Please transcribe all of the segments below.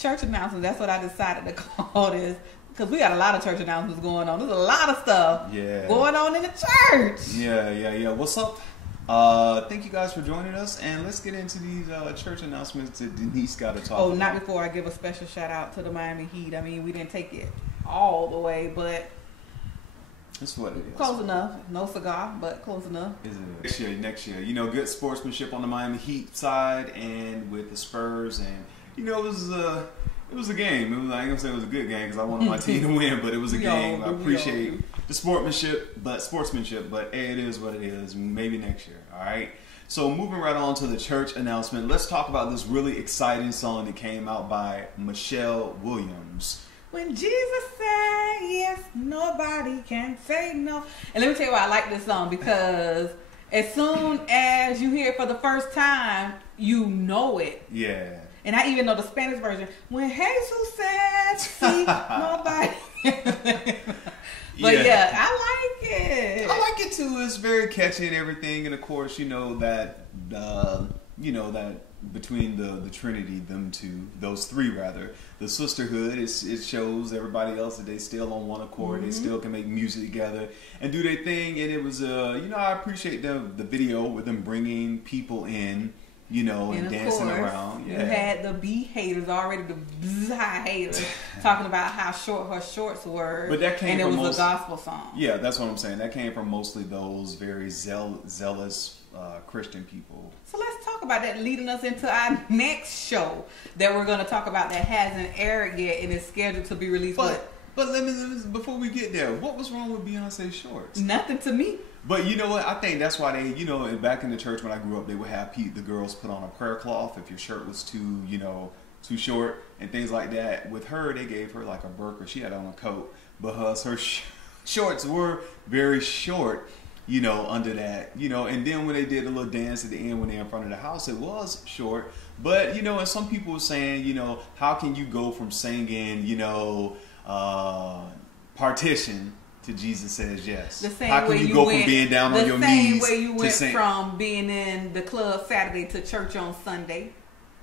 church announcements. That's what I decided to call this. Because we got a lot of church announcements going on. There's a lot of stuff going on in the church. Yeah. What's up? Thank you guys for joining us. And let's get into these church announcements that Denise got to talk about. Not before I give a special shout out to the Miami Heat. I mean, we didn't take it all the way, but that's what it is. Close enough. No cigar, but close enough. Is it? Next year. You know, good sportsmanship on the Miami Heat side and with the Spurs. And, you know, it was a game. I ain't gonna say it was a good game because I wanted my team to win, but it was a game. I appreciate the sportsmanship, but hey, it is what it is. Maybe next year, all right? So moving right on to the church announcement, let's talk about this really exciting song that came out by Michelle Williams. When Jesus said yes, nobody can say no. And let me tell you why I like this song, because as soon as you hear it for the first time, you know it. Yeah. And I even know the Spanish version. When Jesus said, see, nobody. But yeah, I like it. I like it too. It's very catchy and everything. And of course, you know that between the Trinity, those three rather, the sisterhood, it shows everybody else that they still on one accord. They still can make music together and do their thing. And it was, I appreciate the video with them bringing people in. You know, and dancing around. Yeah. You had the B haters already, the bzz haters, talking about how short her shorts were. But that came from a gospel song. Yeah, that's what I'm saying. That came from mostly those very zealous Christian people. So let's talk about that, leading us into our next show that we're going to talk about that hasn't aired yet and is scheduled to be released. But let me before we get there, what was wrong with Beyonce's shorts? Nothing to me. But you know what? I think that's why they, back in the church when I grew up, they would have the girls put on a prayer cloth if your shirt was too short and things like that. With her, they gave her like a burqa. She had on a coat, but her shorts were very short, under that, And then when they did a little dance at the end when they're in front of the house, it was short. But, and some people were saying, how can you go from singing, Partition to Jesus Says Yes? The same How can way you go from being down on your knees? The same way you went from being in the club Saturday to church on Sunday.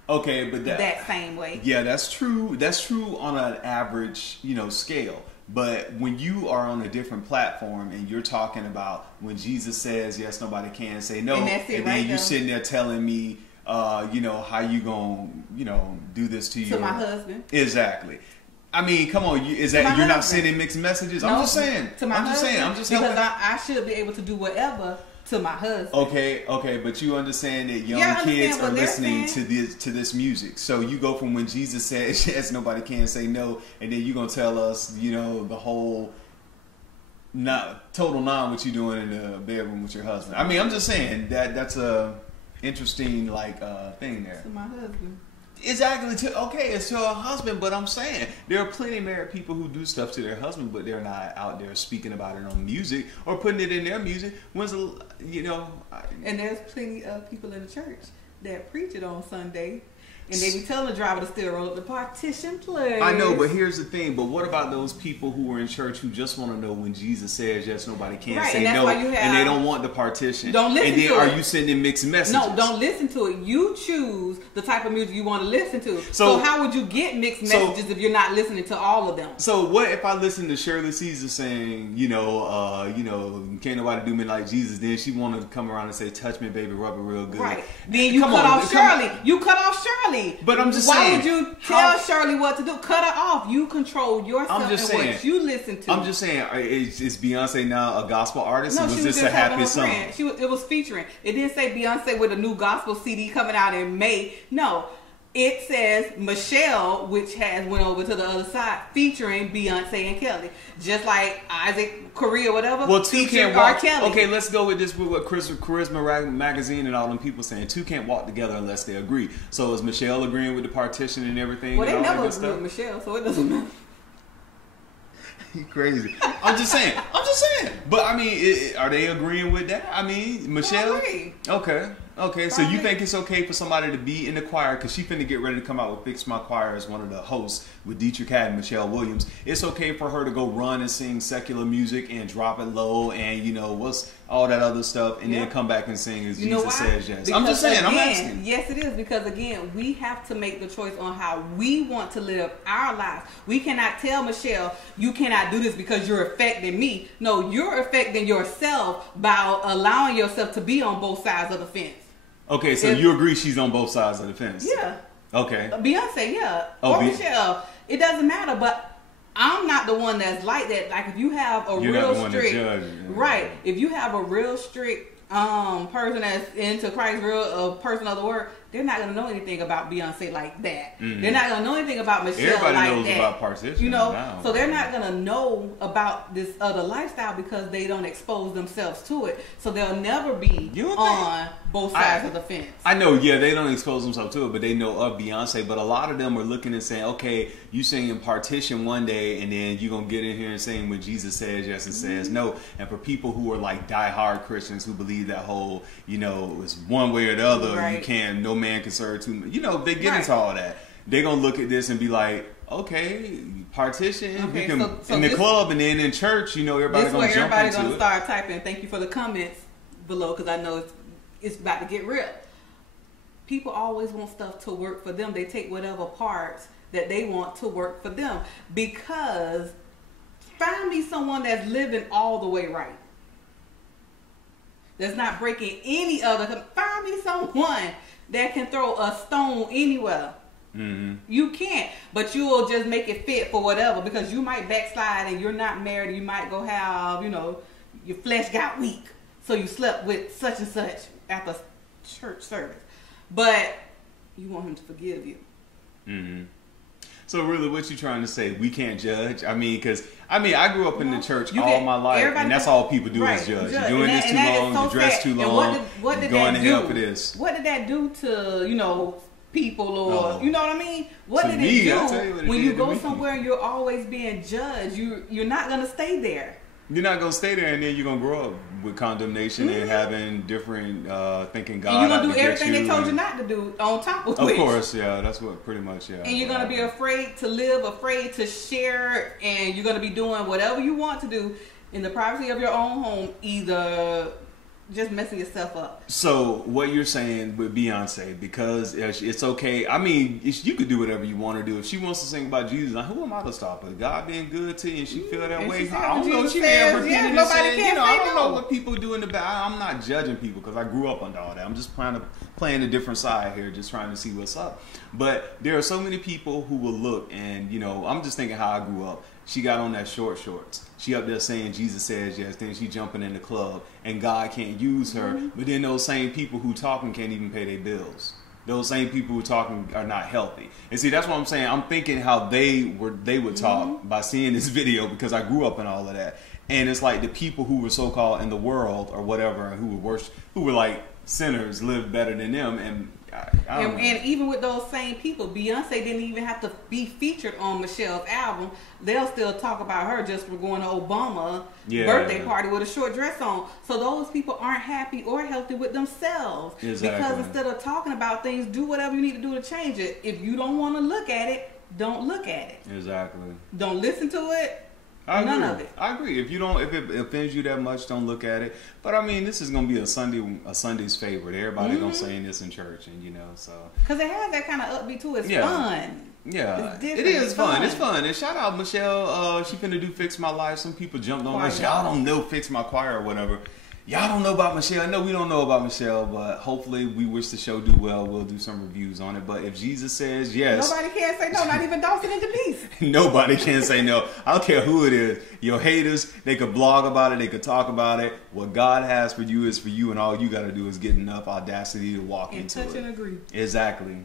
Okay, but that same way. Yeah, that's true. That's true on an average, scale. But when you are on a different platform and you're talking about when Jesus says yes, nobody can say no, and then you're sitting there telling me, how you gonna, do this to my husband. Exactly. I mean, come on, you're not sending mixed messages? No, I'm just saying. To my husband. I'm just because I should be able to do whatever to my husband. Okay, but you understand that young kids are listening to this music. So you go from when Jesus says yes, nobody can say no, and then you're gonna tell us, the whole total what you doing in the bedroom with your husband. I mean, I'm just saying that's a interesting thing there. To my husband. Exactly. It's to her husband, but I'm saying there are plenty of married people who do stuff to their husband, but they're not out there speaking about it on music or putting it in their music. And there's plenty of people in the church that preach it on Sunday, and they be telling the driver to still roll up the partition, please. I know, but here's the thing. But what about those people who are in church who just want to know when Jesus says yes, nobody can say no, and they don't want the partition? Don't listen to it. And then are you sending mixed messages? No, don't listen to it. You choose the type of music you want to listen to. So how would you get mixed messages if you're not listening to all of them? So what if I listen to Shirley Caesar saying, can't nobody do me like Jesus? Then she want to come around and say, touch me, baby, rub it real good. Right. Then you cut off Shirley. You cut off Shirley. But I'm just saying. Why would you tell Shirley what to do? Cut her off. You control yourself and what you listen to. I'm just saying, is Beyonce now a gospel artist? No, or was this a happy song? It was featuring. It didn't say Beyonce with a new gospel CD coming out in May. No. It says Michelle, which has went over to the other side, featuring Beyonce and Kelly. Just like Isaac Correa, whatever. Well, two can't walk. Kelly. Okay, let's go with this with what Charisma Magazine and all them people saying. Two can't walk together unless they agree. So is Michelle agreeing with the partition and everything? Well, they never agree with Michelle, so it doesn't matter. You crazy. I'm just saying. But I mean, are they agreeing with that? I mean, Michelle. I agree. Okay. Okay, so you think it's okay for somebody to be in the choir, because she finna get ready to come out with Fix My Choir as one of the hosts with Dietrich Hadd and Michelle Williams. It's okay for her to go run and sing secular music and drop it low and, you know, what's all that other stuff, and then come back and sing as Jesus says yes. I'm just saying, I'm asking. Yes, it is, because again, we have to make the choice on how we want to live our lives. We cannot tell Michelle, you cannot do this because you're affecting me. No, you're affecting yourself by allowing yourself to be on both sides of the fence. Okay, so you agree she's on both sides of the fence? Yeah. Okay. Beyonce, yeah. Oh, or Michelle. It doesn't matter, but I'm not the one that's like that. Like, if you have a You're real not the one strict, to judge. right? If you have a real strict person that's into Christ, real person of the word, they're not gonna know anything about Beyonce like that. Mm-hmm. They're not gonna know anything about Michelle Everybody like knows that. about Partition, you know. now. So they're not gonna know about this other lifestyle because they don't expose themselves to it. So they'll never be on both sides of the fence. I know, yeah, they don't expose themselves to it, but they know of Beyonce. But a lot of them are looking and saying, okay, you singing Partition one day, and then you're going to get in here and sing when Jesus says yes and says no. And for people who are like diehard Christians who believe that whole, you know, it's one way or the other, you can't, no man can serve two, you know, they get into all that. They're going to look at this and be like, okay, Partition, we can, so in the club and then in church, you know, everybody's going to jump into it. Everybody's going to start typing, thank you for the comments below, because I know it's about to get real. People always want stuff to work for them. They take whatever parts that they want to work for them, because find me someone that's living all the way right, that's not breaking any other. Find me someone that can throw a stone anywhere. You can't, but you will just make it fit for whatever, because you might backslide and you're not married. You might go have, you know, your flesh got weak, so you slept with such and such after church service, but you want him to forgive you. So really, what you trying to say? We can't judge? I mean, because I grew up in the church all my life, and that's all people do is judge. You're doing this too long, you dress too long, what did you're going that to do? hell for this. What did that do to, you know, people, or you know what I mean? What did me, it do when you go me. somewhere and you're always being judged? You're not gonna stay there. You're not going to stay there, and then you're going to grow up with condemnation and having different thinking God. And you're going to do everything they told you not to do on top of which. Of course, yeah. That's what pretty much, yeah. And you're going to be afraid to live, afraid to share, and you're going to be doing whatever you want to do in the privacy of your own home, either just messing yourself up. So what you're saying with Beyonce, because it's okay. I mean, you could do whatever you want to do. If she wants to sing about Jesus, now who am I to stop her? God being good to you, and she feel that way. I don't know. She may have repeated and said, you know, I don't know what people do in the back. I'm not judging people because I grew up under all that. I'm just playing a different side here, just trying to see what's up. But there are so many people who will look, and you know, I'm just thinking how I grew up. She got on that shorts. She up there saying Jesus says yes. Then she jumping in the club, and God can't use her. But then those same people who talking can't even pay their bills. Those same people who talking are not healthy. And see, that's what I'm saying. I'm thinking how they would talk by seeing this video, because I grew up in all of that. And it's like the people who were so called in the world or whatever, who were worse, who were like sinners, lived better than them. And and even with those same people, Beyonce didn't even have to be featured on Michelle's album. They'll still talk about her just for going to Obama birthday party with a short dress on. So those people aren't happy or healthy with themselves. Because instead of talking about things, do whatever you need to do to change it. If you don't want to look at it, don't look at it. Don't listen to it. None of it. I agree. If it offends you that much, don't look at it. But I mean, this is gonna be a Sunday's favorite. Everybody gonna sing this in church, and you know, so because it has that kind of upbeat to it. It's fun. Yeah, it is fun. It's fun. And shout out Michelle. She finna do Fix My Life. Some people jumped on her. Y'all don't know Fix My Choir or whatever. Y'all don't know about Michelle. I know we don't know about Michelle, but hopefully we wish the show do well. We'll do some reviews on it. But if Jesus says yes. Nobody can say no, not even Dawson and Denise. Nobody can say no. I don't care who it is. Your haters, they could blog about it. They could talk about it. What God has for you is for you, and all you got to do is get enough audacity to walk into it. Touch and agree. Exactly.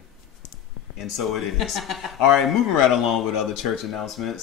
And so it is. All right, moving right along with other church announcements.